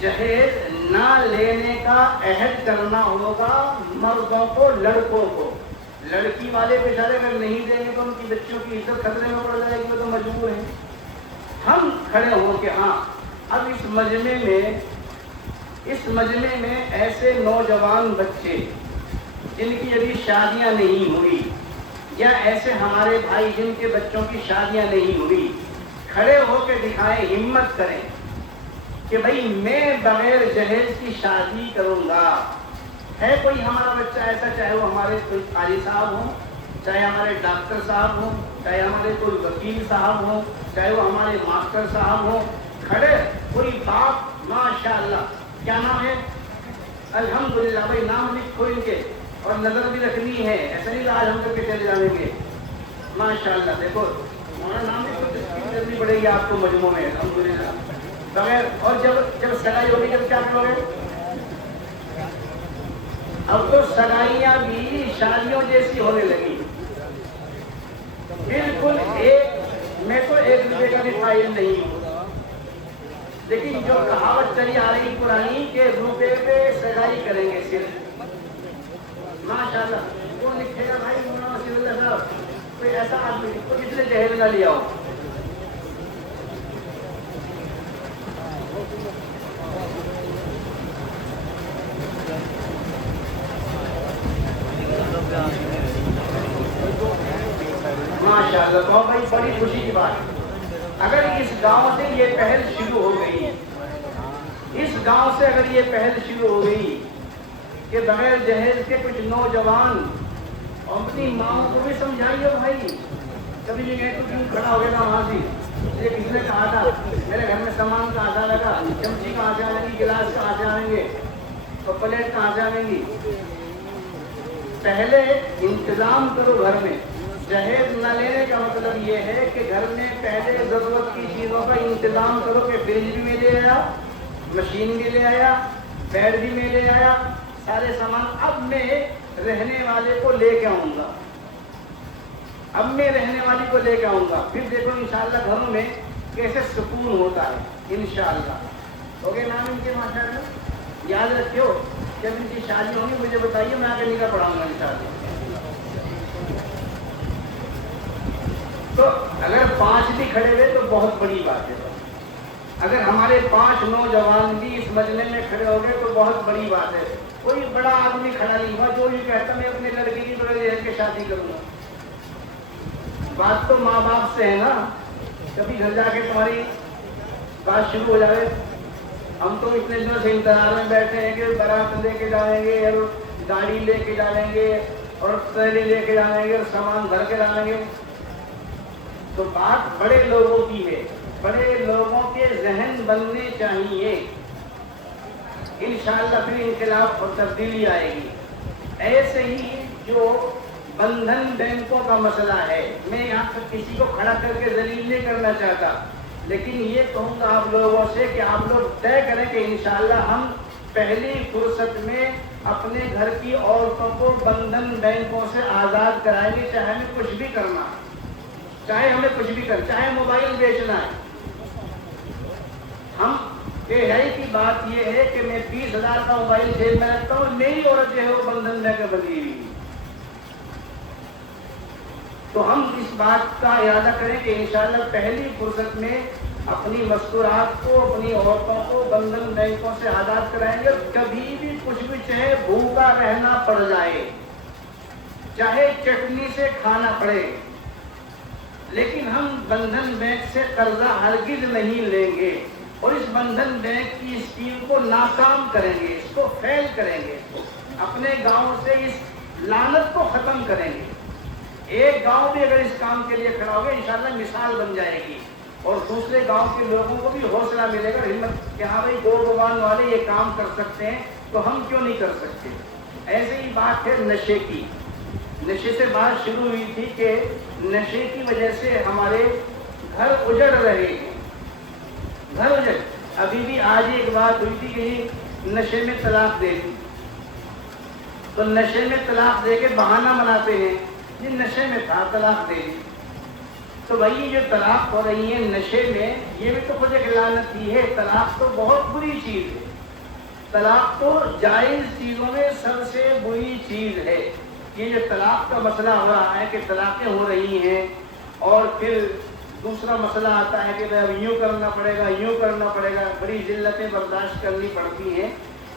جہیز نہ لینے کا عہد کرنا ہوگا مردوں کو، لڑکوں کو. لڑکی والے بیچارے اگر نہیں دیں گے تو ان کی بچوں کی عزت خطرے میں پڑ جائے گی، وہ تو مجبور ہیں. ہم کھڑے ہوں کہ ہاں اب اس مجمع میں ایسے نوجوان بچے جن کی ابھی شادیاں نہیں ہوئی، یا ایسے ہمارے بھائی جن کے بچوں کی شادیاں نہیں ہوئی، کھڑے ہو کے دکھائیں، ہمت کریں کہ بھائی میں بغیر جہیز کی شادی کروں گا. ہے کوئی ہمارا بچہ ایسا، چاہے وہ ہمارے کوئی قاری صاحب ہوں، چاہے ہمارے ڈاکٹر صاحب ہوں، چاہے ہمارے کوئی وکیل صاحب ہوں، چاہے وہ ہمارے ماسٹر صاحب ہوں، کھڑے کوئی باپ ماشاءاللہ، کیا نام ہے؟ الحمدللہ. بھائی نام لکھو ان کے، اور نظر بھی رکھنی ہے، ایسا نہیں آج ہم کر کے چلے جائیں گے. ماشاءاللہ دیکھو ہمارا نام بھی کچھ کرنی پڑے گی آپ کو مجموعوں میں الحمدللہ بغیر. اور جب سگائی ہوگی جب کیا کرو گے؟ اب تو سگائیاں بھی شادیوں جیسی ہونے لگی. بالکل میں تو 1 روپے کا بھی فائل نہیں ہوں، لیکن جو کہاوت چلی آ رہی پرانی کہ روپے پہ سگائی کریں گے صرف. ماشاءاللہ وہ لکھے گا بھائی مولانا وسیع اللہ صاحب، کوئی ایسا آدمی کو جس نے جہیز نہ لیا ہو. ماشاءاللہ بہت بھائی بڑی خوشی کی بات. اگر اس گاؤں سے یہ پہل شروع ہو گئی، اس گاؤں سے اگر یہ پہل شروع ہو گئی کہ بغیر جہیز کے کچھ نوجوان، اپنی ماں کو بھی سمجھائیے بھائی. کبھی بھی گئے تو کیوں کھڑا ہو گیا تھا وہاں سے؟ یہ کس نے کہا تھا میرے گھر میں سامان کہاں سے لگا، چمچی کہاں سے آئیں گی، گلاس کہاں سے آئیں گے، اور پلیٹ کہاں سے آئیں گی؟ پہلے انتظام کرو گھر میں. جہیز نہ لینے کا مطلب یہ ہے کہ گھر میں پہلے ضرورت کی چیزوں کا انتظام کرو کہ فریج بھی میں لے آیا، مشین بھی لے آیا، بیڈ بھی میں لے آیا، سارے سامان. اب میں رہنے والے کو لے کے آؤں گا، اب میں رہنے والی کو لے کے آؤں گا. پھر دیکھو انشاءاللہ گھروں میں کیسے سکون ہوتا ہے انشاءاللہ. ہو گئے نام ان کے ماشاءاللہ. یاد رکھیو جب ان کی شادی ہوگی مجھے بتائیے، میں آ کے نکاح پڑھاؤں گا انشاءاللہ. تو اگر 5 بھی کھڑے ہوئے تو بہت بڑی بات ہے. اگر ہمارے 5 نوجوان بھی اس مجلس میں کھڑے ہو گئے تو بہت بڑی بات ہے. کوئی بڑا آدمی کھڑا نہیں ہوا جو یہ کہتا میں اپنے لڑکی کی بغیر جہیز کے شادی کروں گا. بات تو ماں باپ سے ہے نا. کبھی گھر جا کے تمہاری بات شروع ہو جائے، ہم تو اتنے دنوں سے انتظار میں بیٹھے ہیں کہ بارات لے کے جائیں گے اور گاڑی لے کے جائیں گے اور پہلے لے کے جائیں گے اور سامان بھر کے لائیں گے. تو بات بڑے لوگوں کی ہے، بڑے لوگوں کے ذہن بننے چاہیے. انشاءاللہ پھر انقلاب اور تبدیلی آئے گی. ایسے ہی جو بندھن بینکوں کا مسئلہ ہے، میں یہاں پر کسی کو کھڑا کر کے ذلیل نہیں کرنا چاہتا، لیکن یہ کہوں گا آپ لوگوں سے کہ آپ لوگ طے کریں کہ انشاءاللہ ہم پہلی فرصت میں اپنے گھر کی عورتوں کو بندھن بینکوں سے آزاد کرائیں گے، چاہے ہمیں کچھ بھی کرنا ہے، چاہے موبائل بیچنا ہے۔ ہم رہائی کی بات یہ ہے کہ میں 20,000 کا موبائل جیب میں رکھتا ہوں، میری عورت جو ہے وہ بندھن بینک میں بندھی ہوئی ہے۔ تو ہم اس بات کا ارادہ کریں کہ انشاءاللہ پہلی فرصت میں اپنی مستورات کو، اپنی عورتوں کو بندھن بینکوں سے آزاد کرائیں گے، اور کبھی بھی کچھ بھی چاہے بھوکا رہنا پڑ جائے، چاہے چٹنی سے کھانا پڑے، لیکن ہم بندھن بینک سے قرضہ ہرگز نہیں لیں گے، اور اس بندھن بینک کی اسکیم کو ناکام کریں گے، اس کو فیل کریں گے، اپنے گاؤں سے اس لعنت کو ختم کریں گے۔ ایک گاؤں بھی اگر اس کام کے لیے کھڑا ہوگا انشاءاللہ مثال بن جائے گی، اور دوسرے گاؤں کے لوگوں کو بھی حوصلہ ملے گا، ہمت کہ ہاں بھائی دو زبان والے یہ کام کر سکتے ہیں تو ہم کیوں نہیں کر سکتے۔ ایسے ہی بات ہے نشے کی۔ نشے سے بات شروع ہوئی تھی کہ نشے کی وجہ سے ہمارے گھر اجڑ رہے ہیں، گھر اجڑ۔ ابھی بھی آج ایک بات ہوئی تھی کہ نشے میں طلاق دے دی، تو نشے میں طلاق دے کے بہانہ بناتے ہیں یہ نشے میں تھا طلاق دے دی۔ تو بھائی جو طلاق ہو رہی ہے نشے میں، یہ بھی تو خود ایک لعنت ہی ہے۔ طلاق تو بہت بری چیز ہے، طلاق تو جائز چیزوں میں سب سے بری چیز ہے۔ یہ جو طلاق کا مسئلہ ہو رہا ہے کہ طلاقیں ہو رہی ہیں، اور پھر دوسرا مسئلہ آتا ہے کہ اب یوں کرنا پڑے گا، یوں کرنا پڑے گا، بڑی ذلتیں برداشت کرنی پڑتی ہیں،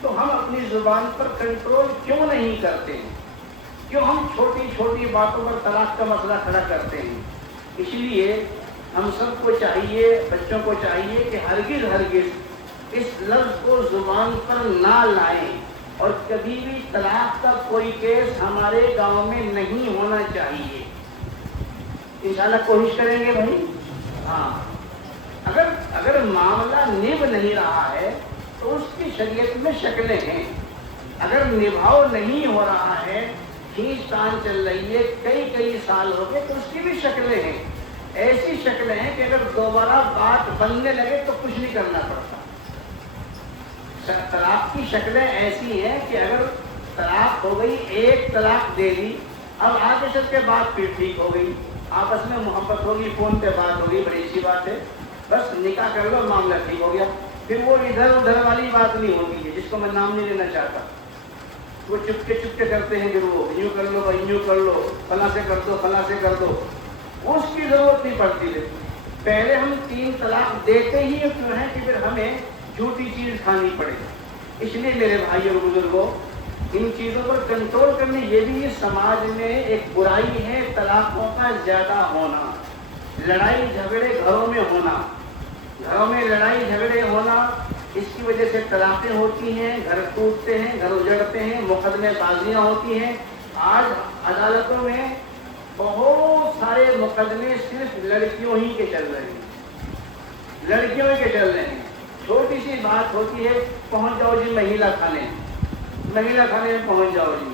تو ہم اپنی زبان پر کنٹرول کیوں نہیں کرتے ہیں؟ کیوں ہم چھوٹی چھوٹی باتوں پر طلاق کا مسئلہ کھڑا کرتے ہیں؟ اس لیے ہم سب کو چاہیے، بچوں کو چاہیے کہ ہرگز اس لفظ کو زبان پر نہ لائیں، اور کبھی بھی طلاق کا کوئی کیس ہمارے گاؤں میں نہیں ہونا چاہیے۔ انشاءاللہ کوشش کریں گے بھائی۔ ہاں، اگر معاملہ نبھ نہیں رہا ہے تو اس کی شریعت میں شکلیں ہیں، اگر نبھاؤ نہیں ہو رہا ہے، کھینچ تان چل رہی ہے، کئی سال ہو گئے، تو اس کی بھی شکلیں ہیں۔ ایسی شکلیں ہیں کہ اگر دوبارہ بات بننے لگے تو کچھ نہیں کرنا پڑتا۔ طلاق کی شکلیں ایسی ہیں کہ اگر طلاق ہو گئی، ایک طلاق دے دی، اب آگے چل کے بات پھر ٹھیک ہو گئی، آپس میں محبت ہوگی، فون پہ بات ہوگی، بڑی اچھی بات ہے، بس نکاح کر لو، معاملہ ٹھیک ہو گیا۔ پھر وہ ادھر ادھر والی بات نہیں ہوتی ہے، جس کو میں نام نہیں لینا چاہتا۔ وہ چپکے کرتے ہیں کہ وہ یوں کر لو، یوں کر لو، فلاں سے کر دو، فلاں سے کر دو، اس کی ضرورت نہیں پڑتی ہے۔ پہلے ہم 3 طلاق دیتے ہی کیوں ہیں کہ پھر ہمیں جھوٹی چیز کھانی پڑے۔ اس لیے میرے بھائی اور بزرگوں، ان چیزوں پر کنٹرول کرنے، یہ بھی سماج میں ایک برائی ہے، طلاقوں کا زیادہ ہونا، لڑائی جھگڑے گھروں میں ہونا، گھروں میں لڑائی جھگڑے ہونا، اس کی وجہ سے طلاقیں ہوتی ہیں، گھر ٹوٹتے ہیں، گھر اجڑتے ہیں، مقدمے بازیاں ہوتی ہیں۔ آج عدالتوں میں بہت سارے مقدمے صرف لڑکیوں ہی کے چل رہے ہیں، لڑکیوں ہی کے چل رہے ہیں۔ چھوٹی سی بات ہوتی ہے، پہنچ جاؤ جی مہیلا کھانے میں پہنچ جاؤ جی۔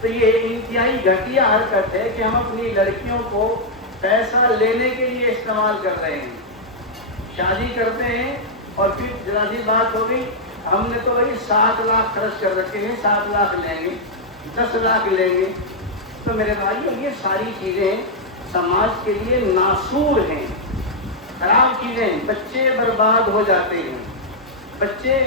تو یہ انتہائی گھٹیا حرکت ہے کہ ہم اپنی لڑکیوں کو پیسہ لینے کے لیے استعمال کر رہے ہیں۔ شادی کرتے ہیں اور پھر ذرا سی بات ہو گئی، ہم نے تو بھائی 7 لاکھ خرچ کر رکھے ہیں، 7 لاکھ لیں گے، 10 لاکھ لیں گے۔ تو میرے بھائیو، یہ ساری چیزیں سماج کے لیے ناسور ہیں، خراب چیزیں ہیں۔ بچے برباد ہو جاتے ہیں، بچے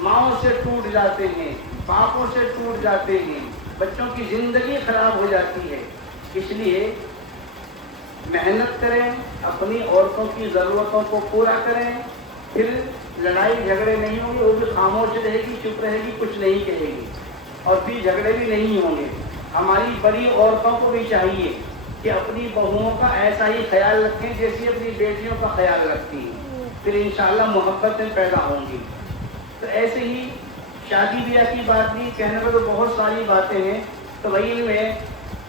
ماؤں سے ٹوٹ جاتے ہیں، باپوں سے ٹوٹ جاتے ہیں، بچوں کی زندگی خراب ہو جاتی ہے۔ اس لیے محنت کریں، اپنی عورتوں کی ضرورتوں کو پورا کریں، پھر لڑائی جھگڑے نہیں ہوں گے، وہ بھی خاموش رہے گی، چپ رہے گی، کچھ نہیں کہے گی، اور پھر جھگڑے بھی نہیں ہوں گے۔ ہماری بڑی عورتوں کو بھی چاہیے کہ اپنی بہوؤں کا ایسا ہی خیال رکھیں جیسے اپنی بیٹیوں کا خیال رکھتی ہیں، پھر انشاءاللہ محبتیں پیدا ہوں گی۔ تو ایسے ہی شادی بیاہ کی بات نہیں، کہنے میں تو بہت ساری باتیں ہیں، تو وہی میں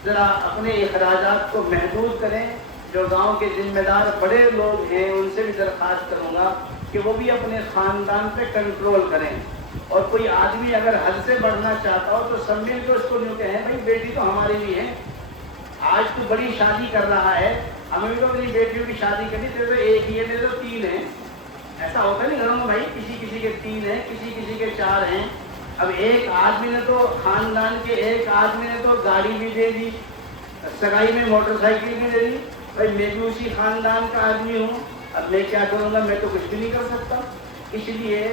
ذرا اپنے اخراجات کو محدود کریں۔ جو گاؤں کے ذمہ دار بڑے لوگ ہیں ان سے بھی درخواست کروں گا کہ وہ بھی اپنے خاندان پہ کنٹرول کریں۔ اور کوئی آدمی اگر حد سے بڑھنا چاہتا ہو تو سب مل کے اس کو یوں کہیں بھائی بیٹی تو ہماری بھی ہے، آج تو بڑی شادی کر رہا ہے، ہمیں بھی تو اپنی بیٹیوں کی شادی کرنی، تیرے تو ایک ہی ہے، تیرے تو 3 ہیں۔ ایسا ہوتا نہیں گھروں میں بھائی، کسی کسی کے 3 ہیں، کسی کے 4 ہیں۔ اب ایک آدمی نے تو خاندان کے ایک آدمی نے تو گاڑی بھی دے دی، سگائی میں موٹر سائیکل بھی دے دی، بھائی میں بھی اسی خاندان کا آدمی ہوں، اب میں کیا کروں گا، میں تو کچھ بھی نہیں کر سکتا۔ اس لیے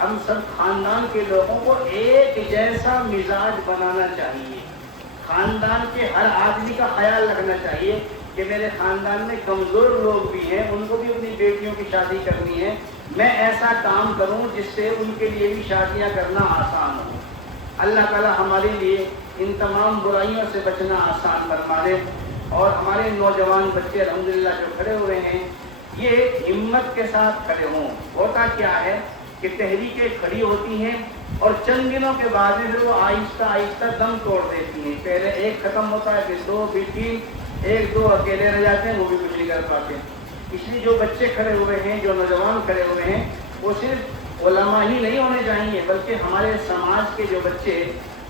ہم سب خاندان کے لوگوں کو ایک جیسا مزاج بنانا چاہیے، خاندان کے ہر آدمی کا خیال رکھنا چاہیے کہ میرے خاندان میں کمزور لوگ بھی ہیں، ان کو بھی اپنی بیٹیوں کی شادی کرنی ہے، میں ایسا کام کروں جس سے ان کے لیے بھی شادیاں کرنا آسان ہو۔ اللہ تعالیٰ ہمارے لیے ان تمام برائیوں سے بچنا آسان فرما دے، اور ہمارے نوجوان بچے الحمدللہ جو کھڑے ہوئے ہیں یہ ہمت کے ساتھ کھڑے ہوں۔ ہوتا کیا ہے کہ تحریکیں کھڑی ہوتی ہیں اور چند دنوں کے بعد میں وہ آہستہ آہستہ دم توڑ دیتی ہیں، پہلے ایک ختم ہوتا ہے، پھر 2، پھر 3، 1-2 اکیلے رہ جاتے ہیں، وہ بھی کچھ نہیں کر پاتے۔ اس لیے جو بچے کھڑے ہوئے ہیں، جو نوجوان کھڑے ہوئے ہیں، وہ صرف علماء ہی نہیں ہونے چاہیے بلکہ ہمارے سماج کے جو بچے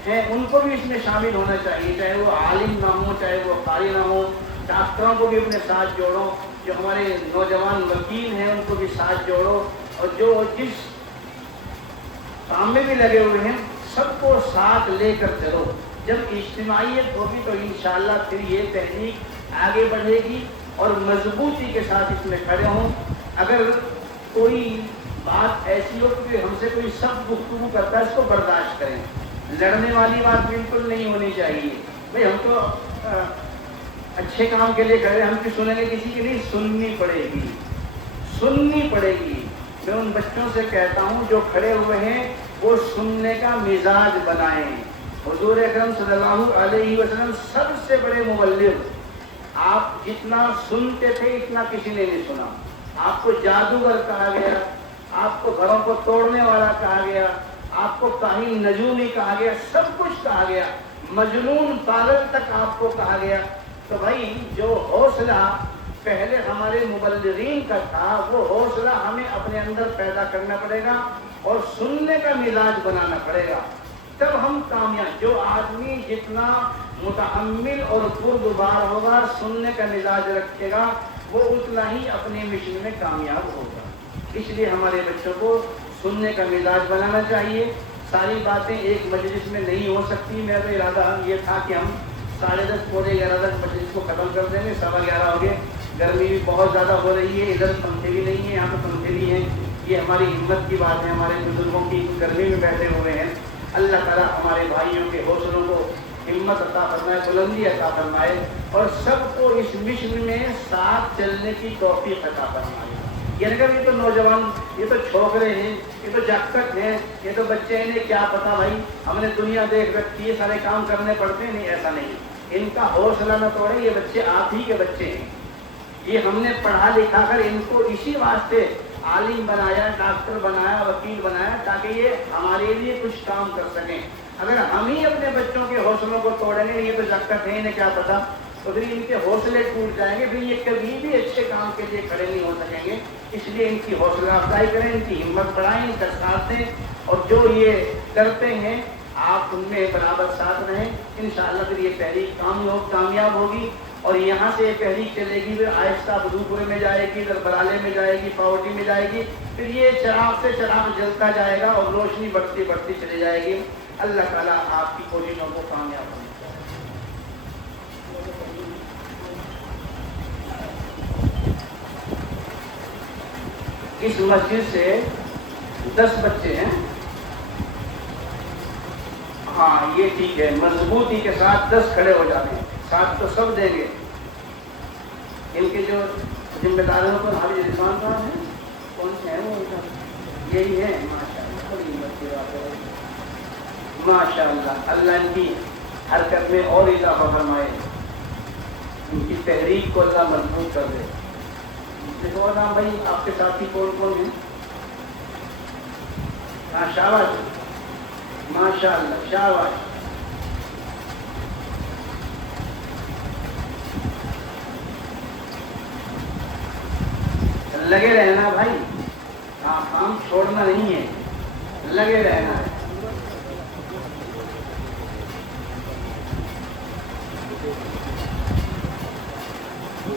ہیں ان کو بھی اس میں شامل ہونا چاہیے، چاہے وہ عالم نہ ہو، چاہے وہ قاری نہ ہو۔ ڈاکٹروں کو بھی اپنے ساتھ جوڑو، جو ہمارے نوجوان وکیل ہیں ان کو بھی ساتھ جوڑو، اور جو جس کام میں بھی لگے ہوئے ہیں سب کو ساتھ لے کر چلو۔ جب اجتماعیت ہوگی تو انشاءاللہ پھر یہ تحریک آگے بڑھے گی اور مضبوطی کے ساتھ اس میں کھڑے ہوں۔ اگر کوئی بات ایسی ہو کہ ہم سے کوئی سخت گفتگو کرتا ہے اس کو برداشت کریں، لڑنے والی بات بالکل نہیں ہونی چاہیے۔ بھئی ہم تو اچھے کام کے لیے کھڑے، ہم کی سنیں گے، کسی کی نہیں سننی پڑے گی، سننی پڑے گی۔ میں ان بچوں سے کہتا ہوں جو کھڑے ہوئے ہیں وہ سننے کا مزاج بنائیں۔ حضور اکرم صلی اللہ علیہ وسلم سب سے بڑے مبلغ، آپ جتنا سنتے تھے اتنا کسی نے نہیں سنا۔ آپ کو جادوگر کہا گیا، آپ کو گھروں کو توڑنے والا کہا گیا، آپ کو کاہن نجومی کہا گیا، سب کچھ کہا گیا، مجنون پاگل تک آپ کو کہا گیا۔ تو بھائی جو حوصلہ پہلے ہمارے مبلغین کا تھا وہ حوصلہ ہمیں اپنے اندر پیدا کرنا پڑے گا اور سننے کا مزاج بنانا پڑے گا، تب ہم کامیاب۔ جو آدمی جتنا متحمل اور بردبار ہوگا، سننے کا مزاج رکھے گا، وہ اتنا ہی اپنے مشن میں کامیاب ہوگا۔ اس لیے ہمارے بچوں کو سننے کا مزاج بنانا چاہیے۔ ساری باتیں ایک مجلس میں نہیں ہو سکتی۔ میرا تو ارادہ یہ تھا کہ ہم 10:30 پونے 11 تک مجلس کو ختم کر دیں گے، 11:15 ہو گئے۔ گرمی بھی بہت زیادہ ہو رہی ہے، ادھر پنکھے بھی نہیں ہیں، یہاں پہ پنکھے بھی ہیں۔ یہ ہماری ہمت کی بات ہے، ہمارے بزرگوں کی گرمی میں بیٹھے ہوئے ہیں۔ اللہ تعالیٰ ہمارے بھائیوں کے حوصلوں کو ہمت عطا فرمائے، بلندی عطا فرمائے، اور سب کو اس مشن میں ساتھ چلنے کی توفیق عطا فرمائے۔ یہ اگر یہ تو نوجوان، یہ تو چھوکرے ہیں، یہ تو جگتک ہیں، یہ تو بچے ہیں، انہیں کیا پتا بھائی ہم نے دنیا دیکھ رکھی ہے، سارے کام کرنے پڑتے ہیں، نہیں ایسا نہیں۔ ان کا حوصلہ نہ توڑیں، یہ بچے آپ ہی کے بچے ہیں۔ یہ ہم نے پڑھا لکھا کر ان کو اسی واسطے عالم بنایا، ڈاکٹر بنایا، وکیل بنایا، تاکہ یہ ہمارے لیے کچھ کام کر سکیں۔ اگر ہم ہی اپنے بچوں کے حوصلوں کو توڑیں گے، یہ تو جب تک ہے انہیں کیا پتا، تو پھر ان کے حوصلے ٹوٹ جائیں گے، پھر یہ کبھی بھی اچھے کام کے لیے کھڑے نہیں ہو سکیں گے۔ اس لیے ان کی حوصلہ افزائی کریں، ان کی ہمت بڑھائیں، ان کا ساتھ دیں، اور جو یہ کرتے ہیں آپ ان میں برابر ساتھ رہیں۔ انشاءاللہ پھر یہ تحریک کامیاب ہوگی، اور یہاں سے یہ تحریک چلے گی، پھر آہستہ بدوپورے میں جائے گی، ادھر برالے میں جائے گی، پاوٹی میں جائے گی، پھر یہ چراغ سے چراغ جلتا جائے گا اور روشنی بڑھتی بڑھتی چلی جائے گی۔ اللہ تعالیٰ آپ کی کوششوں کو کامیاب کرے۔ اس مسجد سے 10 بچے ہیں، ہاں یہ ٹھیک ہے، مضبوطی کے ساتھ 10 کھڑے ہو جاتے ہیں، ساتھ تو سب دیں گے۔ ان کے جو ذمہ داروں پر ہماری رضوان صاحب ہیں، کون سے ہیں وہ؟ یہی ہے، ماشاء اللہ، اللہ ان کی حرکت میں اور اضافہ فرمائے، ان کی تحریک کو اللہ مضبوط کر دے۔ دیکھو نام بھائی آپ کے ساتھی کون کون ہیں؟ ہاں شاباش، ماشاء اللہ، شاباش۔ لگے رہنا بھائی، کام چھوڑنا نہیں ہے، لگے رہنا ہے۔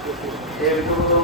ایک دو